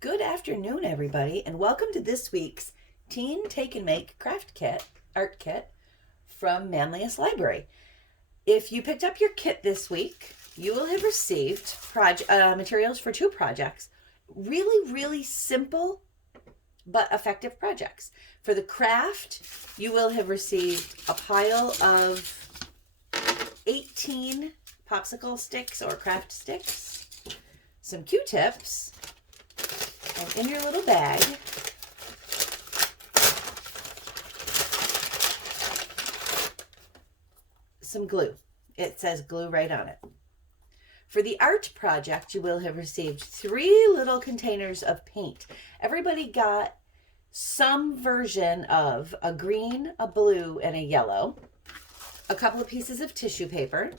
Good afternoon, everybody, and welcome to this week's Teen Take and Make Craft Kit, Art Kit from Manlius Library. If you picked up your kit this week, you will have received materials for two projects. Really simple but effective projects. For the craft, you will have received a pile of 18 popsicle sticks or craft sticks, some Q-tips, and in your little bag, some glue. It says glue right on it. For the art project, you will have received 3 little containers of paint. Everybody got some version of a green, a blue, and a yellow, a couple of pieces of tissue paper,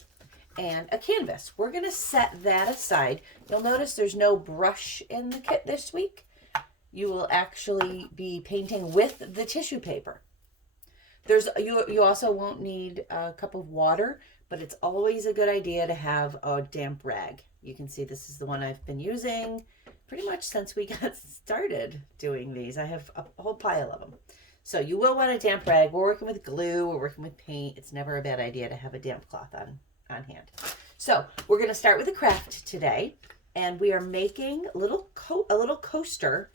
and a canvas. We're going to set that aside. You'll notice there's no brush in the kit this week. You will actually be painting with the tissue paper. You also won't need a cup of water, but it's always a good idea to have a damp rag. You can see this is the one I've been using pretty much since we got started doing these. I have a whole pile of them. So you will want a damp rag. We're working with glue, we're working with paint. It's never a bad idea to have a damp cloth on hand. So we're going to start with a craft today, and we are making a little coaster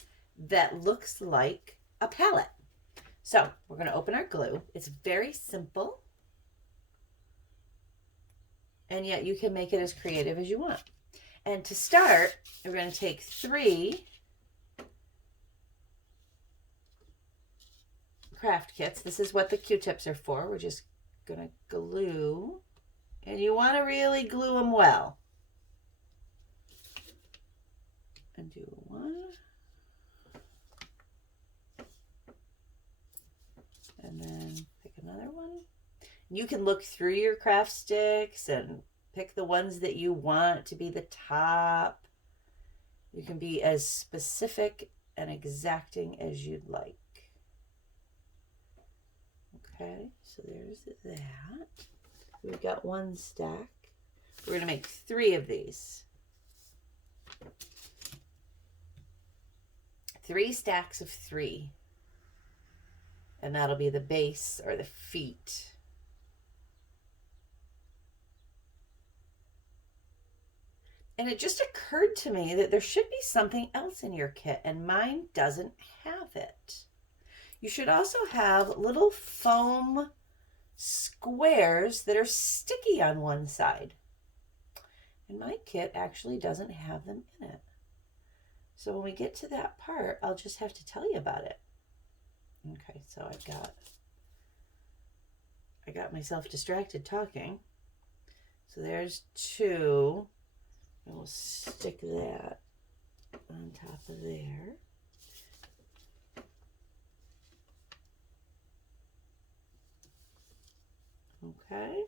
that looks like a pallet. So we're going to open our glue. It's very simple, and yet you can make it as creative as you want. And to start, we're going to take 3 craft kits. This is what the Q-tips are for. We're just going to glue, and you want to really glue them well. And do 1. And then pick another one. You can look through your craft sticks and pick the ones that you want to be the top. You can be as specific and exacting as you'd like. Okay, so there's that. We've got 1 stack. We're going to make 3 of these. 3 stacks of 3. And that'll be the base or the feet. And it just occurred to me that there should be something else in your kit, and mine doesn't have it. You should also have little foam squares that are sticky on one side. And my kit actually doesn't have them in it. So when we get to that part, I'll just have to tell you about it. Okay, so I got myself distracted talking. So there's 2. And we'll stick that on top of there. Okay.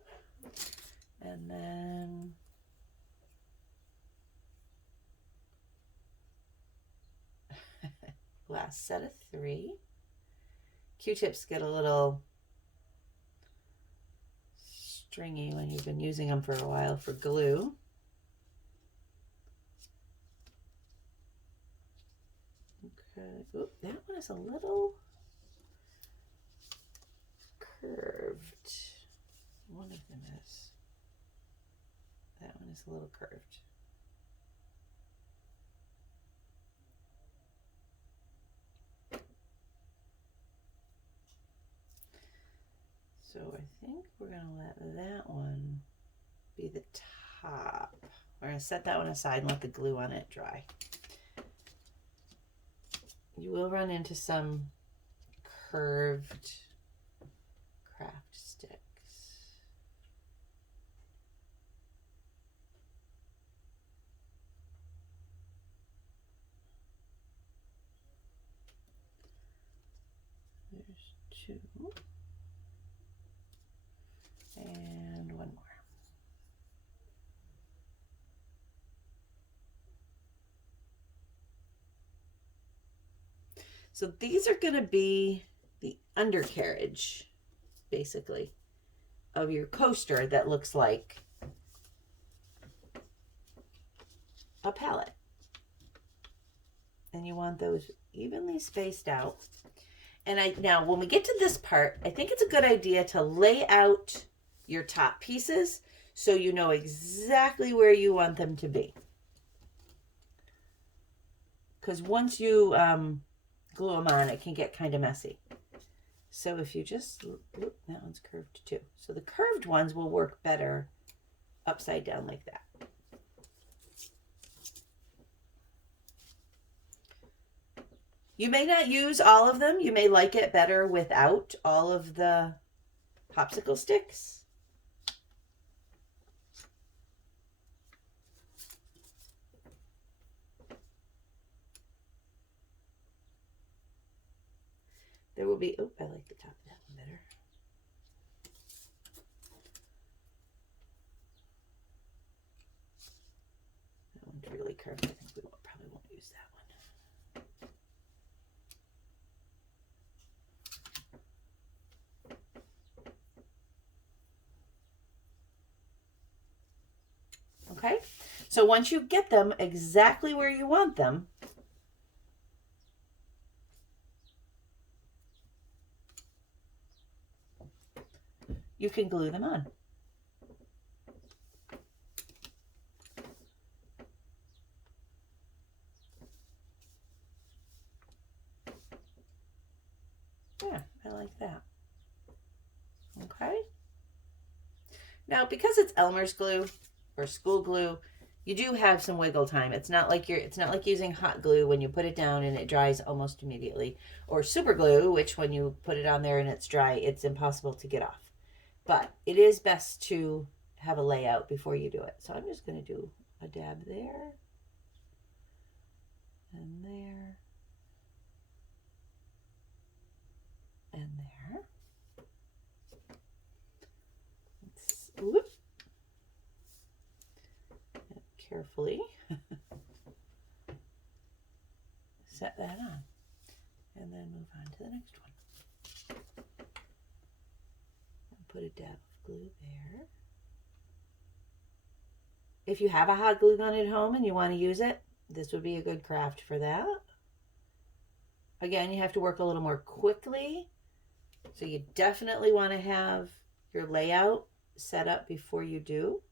And then last set of 3. Q-tips get a little stringy when you've been using them for a while for glue. Okay, oop, that one is a little curved. One of them is. That one is a little curved. So I think we're going to let that one be the top. We're going to set that one aside and let the glue on it dry. You will run into some curved craft sticks. There's 2. And 1 more. So these are going to be the undercarriage, basically, of your coaster that looks like a pallet. And you want those evenly spaced out. And now when we get to this part, I think it's a good idea to lay out your top pieces so you know exactly where you want them to be. Because once you glue them on, it can get kind of messy. So if you just, that one's curved too. So the curved ones will work better upside down like that. You may not use all of them. You may like it better without all of the popsicle sticks. There will be, oh, I like the top of that one better. That one's really curved. I think we probably won't use that one. Okay, so once you get them exactly where you want them, you can glue them on. Yeah, I like that. Okay. Now, because it's Elmer's glue or school glue, you do have some wiggle time. It's not like using hot glue when you put it down and it dries almost immediately, or super glue, which when you put it on there and it's dry, it's impossible to get off. But it is best to have a layout before you do it. So I'm just going to do a dab there and there and there. Whoop. Carefully set that on and then move on to the next one. Put a dab of glue there. If you have a hot glue gun at home and you want to use it, this would be a good craft for that. Again, you have to work a little more quickly, so you definitely want to have your layout set up before you do.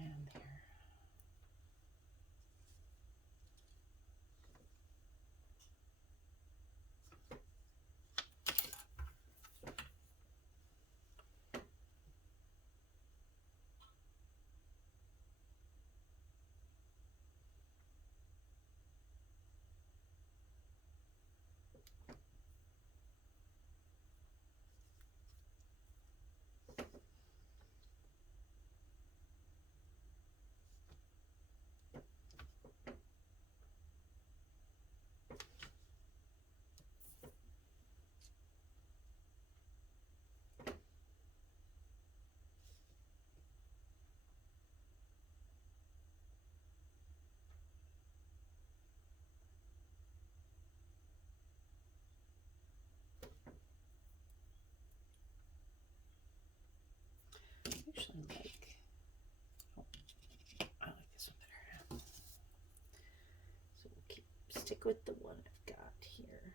And there. Actually, I like this one better. So we'll stick with the one I've got here.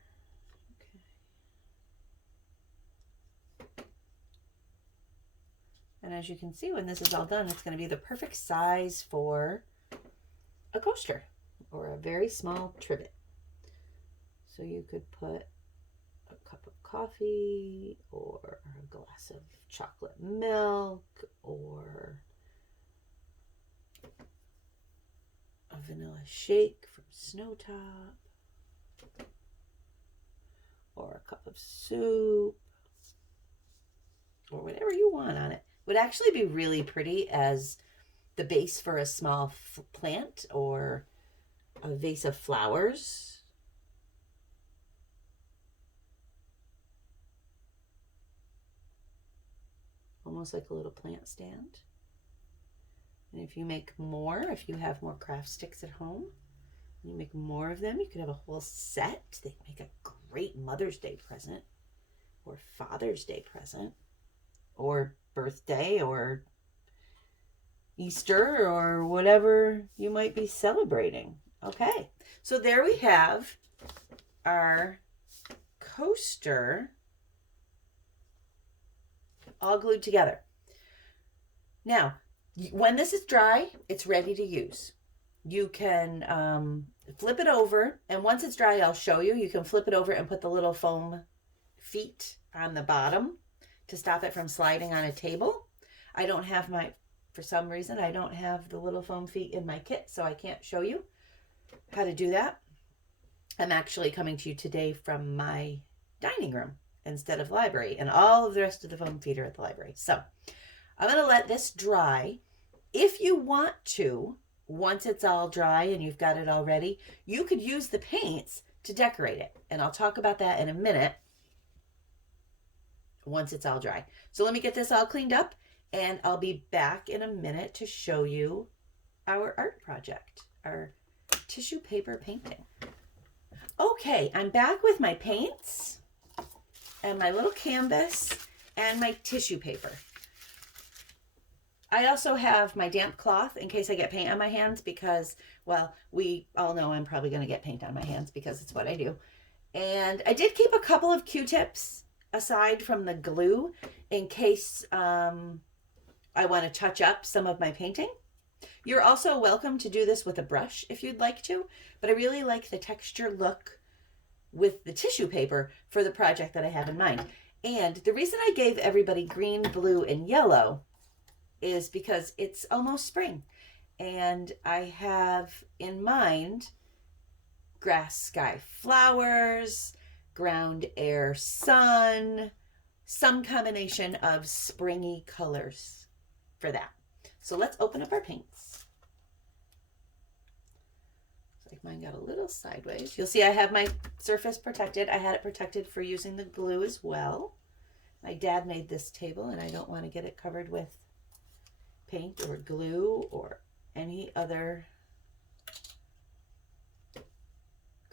Okay. And as you can see, when this is all done, it's going to be the perfect size for a coaster or a very small trivet. So you could put a cup of coffee or a glass of chocolate milk or a vanilla shake from Snow Top or a cup of soup or whatever you want on it. Would actually be really pretty as the base for a small plant or a vase of flowers. Almost like a little plant stand. And if you make more, if you have more craft sticks at home, you make more of them, you could have a whole set. They make a great Mother's Day present or Father's Day present or birthday or Easter or whatever you might be celebrating. Okay, so there we have our coaster all glued together. Now, when this is dry, it's ready to use. You can flip it over, and once it's dry, I'll show you. You can flip it over and put the little foam feet on the bottom to stop it from sliding on a table. I don't have for some reason, I don't have the little foam feet in my kit, so I can't show you how to do that. I'm actually coming to you today from my dining room instead of library, and all of the rest of the foam feet are at the library. So I'm going to let this dry. If you want to, once it's all dry and you've got it all ready, you could use the paints to decorate it. And I'll talk about that in a minute once it's all dry. So let me get this all cleaned up, and I'll be back in a minute to show you our art project, our tissue paper painting. Okay, I'm back with my paints and my little canvas and my tissue paper. I also have my damp cloth in case I get paint on my hands because, well, we all know I'm probably going to get paint on my hands because it's what I do. And I did keep a couple of Q-tips aside from the glue in case I want to touch up some of my painting. You're also welcome to do this with a brush if you'd like to, but I really like the texture look with the tissue paper for the project that I have in mind. And the reason I gave everybody green, blue, and yellow is because it's almost spring. And I have in mind grass, sky, flowers, ground, air, sun, some combination of springy colors for that. So let's open up our paints. Looks like mine got a little sideways. You'll see I have my surface protected. I had it protected for using the glue as well. My dad made this table and I don't want to get it covered with paint or glue or any other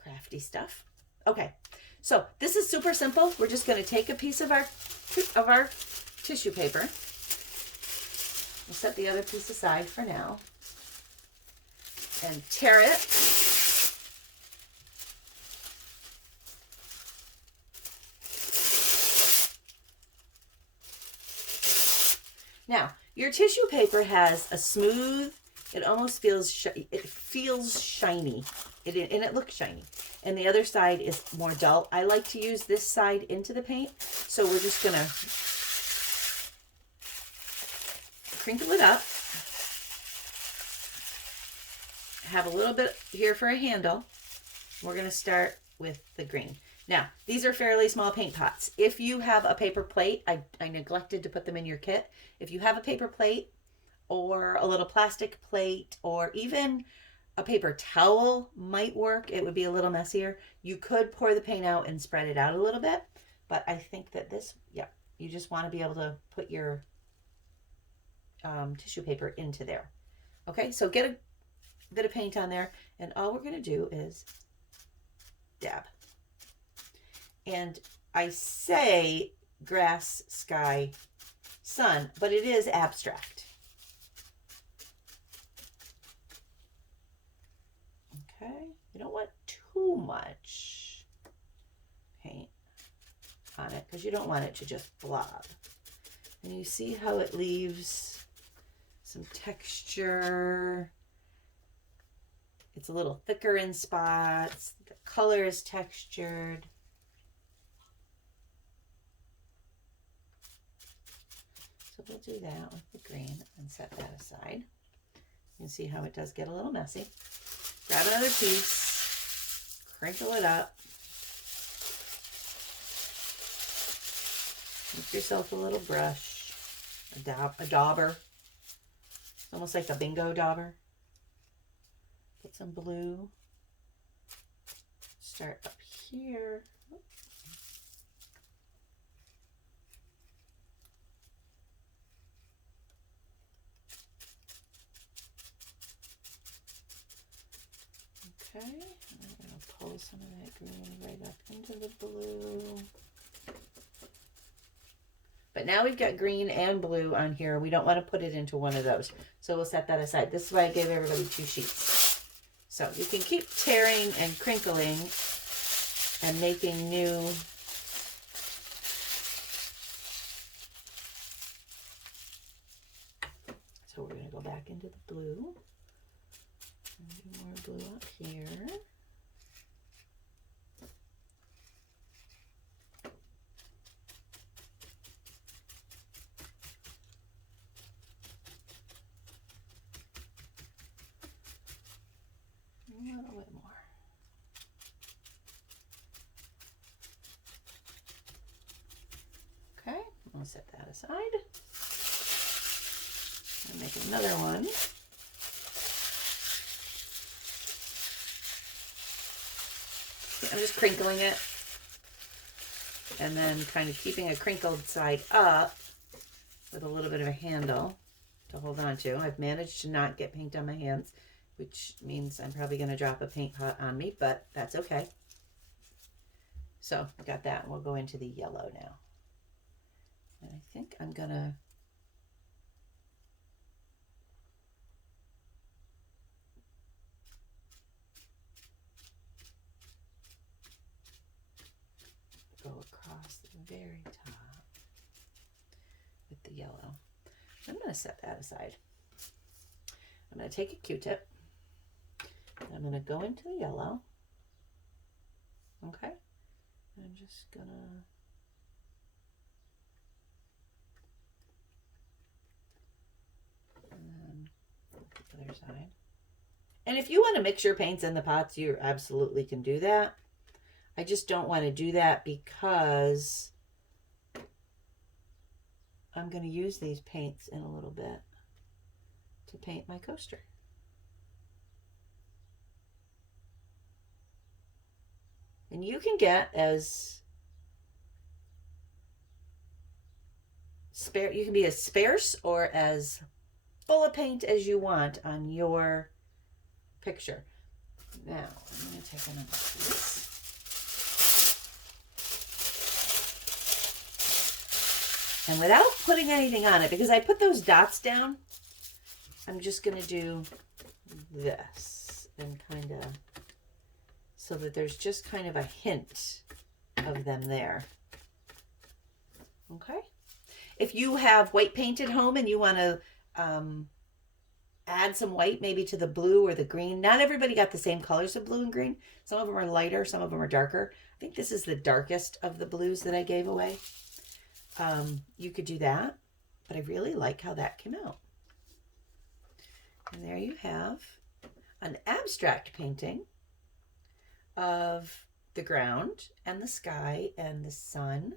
crafty stuff. Okay, so this is super simple. We're just going to take a piece of our tissue paper. We'll set the other piece aside for now and tear it. Now, your tissue paper has a smooth, it almost feels, it feels shiny, and it looks shiny. And the other side is more dull. I like to use this side into the paint, so we're just gonna crinkle it up. Have a little bit here for a handle. We're gonna start with the green. Now, these are fairly small paint pots. If you have a paper plate, I neglected to put them in your kit. If you have a paper plate or a little plastic plate or even a paper towel might work. It would be a little messier. You could pour the paint out and spread it out a little bit, but I think that this, yeah, you just want to be able to put your tissue paper into there. Okay, so get a bit of paint on there, and all we're going to do is dab. And I say grass, sky, sun, but it is abstract. Okay, you don't want too much paint on it because you don't want it to just blob. And you see how it leaves some texture. It's a little thicker in spots. The color is textured. So we'll do that with the green and set that aside. You can see how it does get a little messy. Grab another piece, crinkle it up. Make yourself a little brush, a dauber. It's almost like a bingo dauber. Put some blue. Start up here. Okay, I'm going to pull some of that green right up into the blue. But now we've got green and blue on here. We don't want to put it into one of those. So we'll set that aside. This is why I gave everybody 2 sheets. So you can keep tearing and crinkling and making new. So we're going to go back into the blue. And do more blue up here. A little bit more. Okay, I'll set that aside. And make another one. I'm just crinkling it and then kind of keeping a crinkled side up with a little bit of a handle to hold on to. I've managed to not get paint on my hands, which means I'm probably going to drop a paint pot on me, but that's okay. So I got that, and we'll go into the yellow now. And I think I'm going to go across the very top with the yellow. I'm going to set that aside. I'm going to take a Q-tip. I'm going to go into the yellow. Okay. I'm just going to look at the other side. And if you want to mix your paints in the pots, you absolutely can do that. I just don't want to do that because I'm going to use these paints in a little bit to paint my coaster. And you can get as spare, you can be as sparse or as full of paint as you want on your picture. Now, I'm going to take another piece. And without putting anything on it, because I put those dots down, I'm just going to do this and kind of, so that there's just kind of a hint of them there. Okay. If you have white paint at home and you want to add some white maybe to the blue or the green, not everybody got the same colors of blue and green. Some of them are lighter, some of them are darker. I think this is the darkest of the blues that I gave away. You could do that, but I really like how that came out. And there you have an abstract painting of the ground and the sky and the sun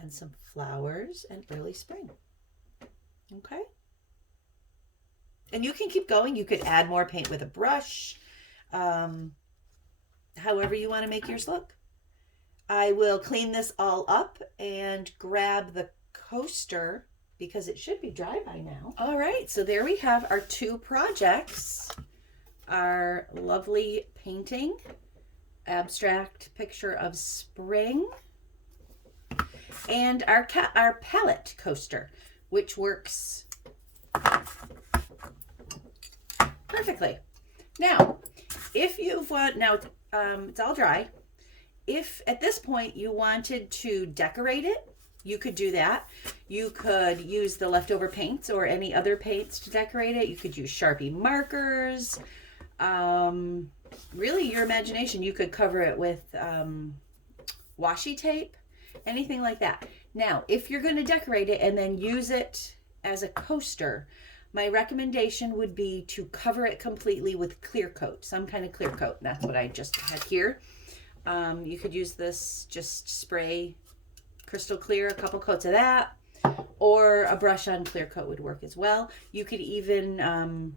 and some flowers and early spring. Okay. And you can keep going. You could add more paint with a brush, however you want to make yours look. I will clean this all up and grab the coaster because it should be dry by now. All right, so there we have our 2 projects. Our lovely painting, abstract picture of spring, and our pallet coaster, which works perfectly. Now, if you've now it's all dry. If at this point you wanted to decorate it, you could do that. You could use the leftover paints or any other paints to decorate it. You could use Sharpie markers. Really, your imagination. You could cover it with washi tape, anything like that. Now, if you're going to decorate it and then use it as a coaster, my recommendation would be to cover it completely with clear coat, some kind of clear coat. That's what I just had here. You could use this, just spray crystal clear, a couple coats of that, or a brush on clear coat would work as well. You could even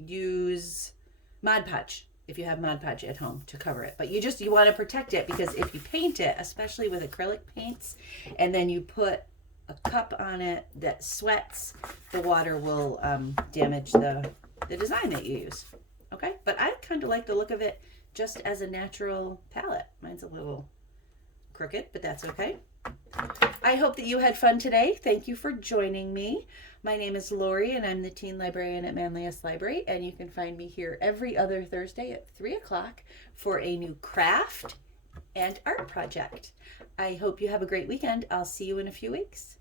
use Mod Podge if you have Mod Podge at home to cover it. But you want to protect it, because if you paint it, especially with acrylic paints, and then you put a cup on it that sweats, the water will damage the design that you use. Okay, but I kind of like the look of it just as a natural palette. Mine's a little crooked, but that's okay. I hope that you had fun today. Thank you for joining me. My name is Lori, and I'm the teen librarian at Manlius Library, and you can find me here every other Thursday at 3 o'clock for a new craft and art project. I hope you have a great weekend. I'll see you in a few weeks.